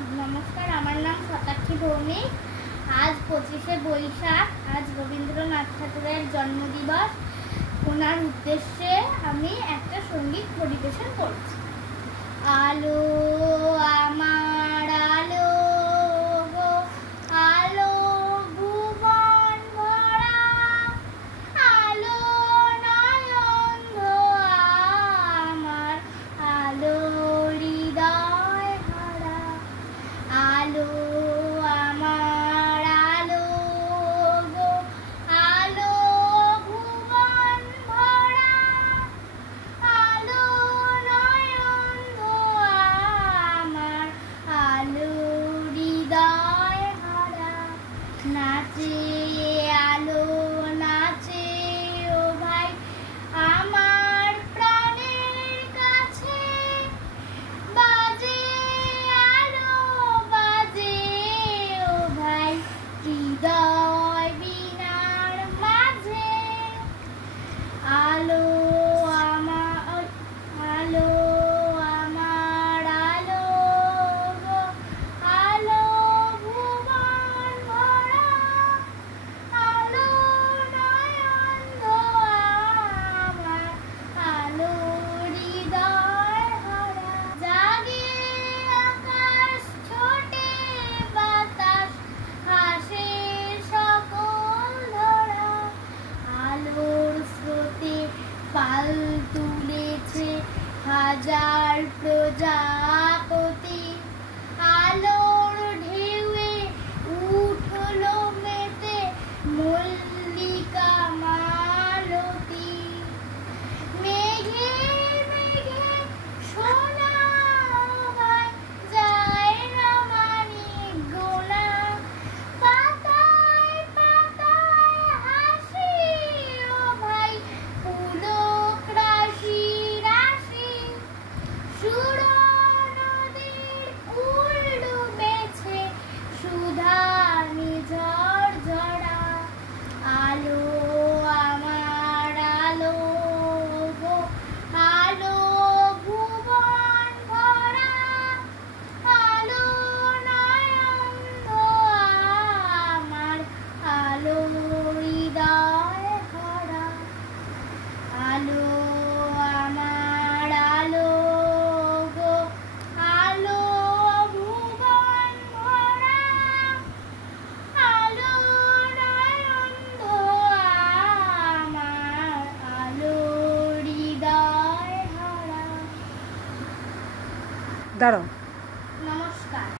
নমস্কার, আমার নাম শতাক্ষী ভৌমিক। আজ 25শে বৈশাখ, আজ রবীন্দ্রনাথ ঠাকুরের জন্মদিবস। ওনার উদ্দেশ্যে আমি একটা সঙ্গীত পরিবেশন করছি। আলো আমার আলো গো, আলো ভুবন ভরা, আলো নয়ন আমার, আলো হৃদয় ভরা। আলো আমার আলো গো, আলো ভুবন ভরা, আলো নয়ন আমার, আলো হৃদয় ভরা। নাচে আলো নাচে ও ভাই আমার প্রাণের কাছে, বাজে আলো বাজে ও ভাই হৃদয় বীণার মাঝে। আলো আমার আলো আমার আলো গো, আলো ভুবন ভরা, আলো নয়ন আমার, আলো হৃদয় ভরা। জাগে আকাশ ছোটে বাতাস হাসে সকল ধরা, আলোর স্রোতে পাল তুলেছে হাজার প্রজাপতি, আলোর ঢেউয়ে উঠলো মেতে মল্লিকা মালতী। মেঘে মেঘে সোনা ভাই যায় না মানিক গোনা, পাতায় পাতায় হাসি ও ভাই পুলক রাশি রাশি। সুরা নদীর কূল ডুবেছে সুধা নিঝর ঝরা, আলো আমার আলো গো, আলো ভুবন ভরা, আলো নয়ন আমার, আলো হৃদয় ভরা। আলো আমার আলো গো, আলো ভুবন ভরা, আলো নয়ন আমার, আলো হৃদয় ভরা। দাঁড়াও। নমস্কার।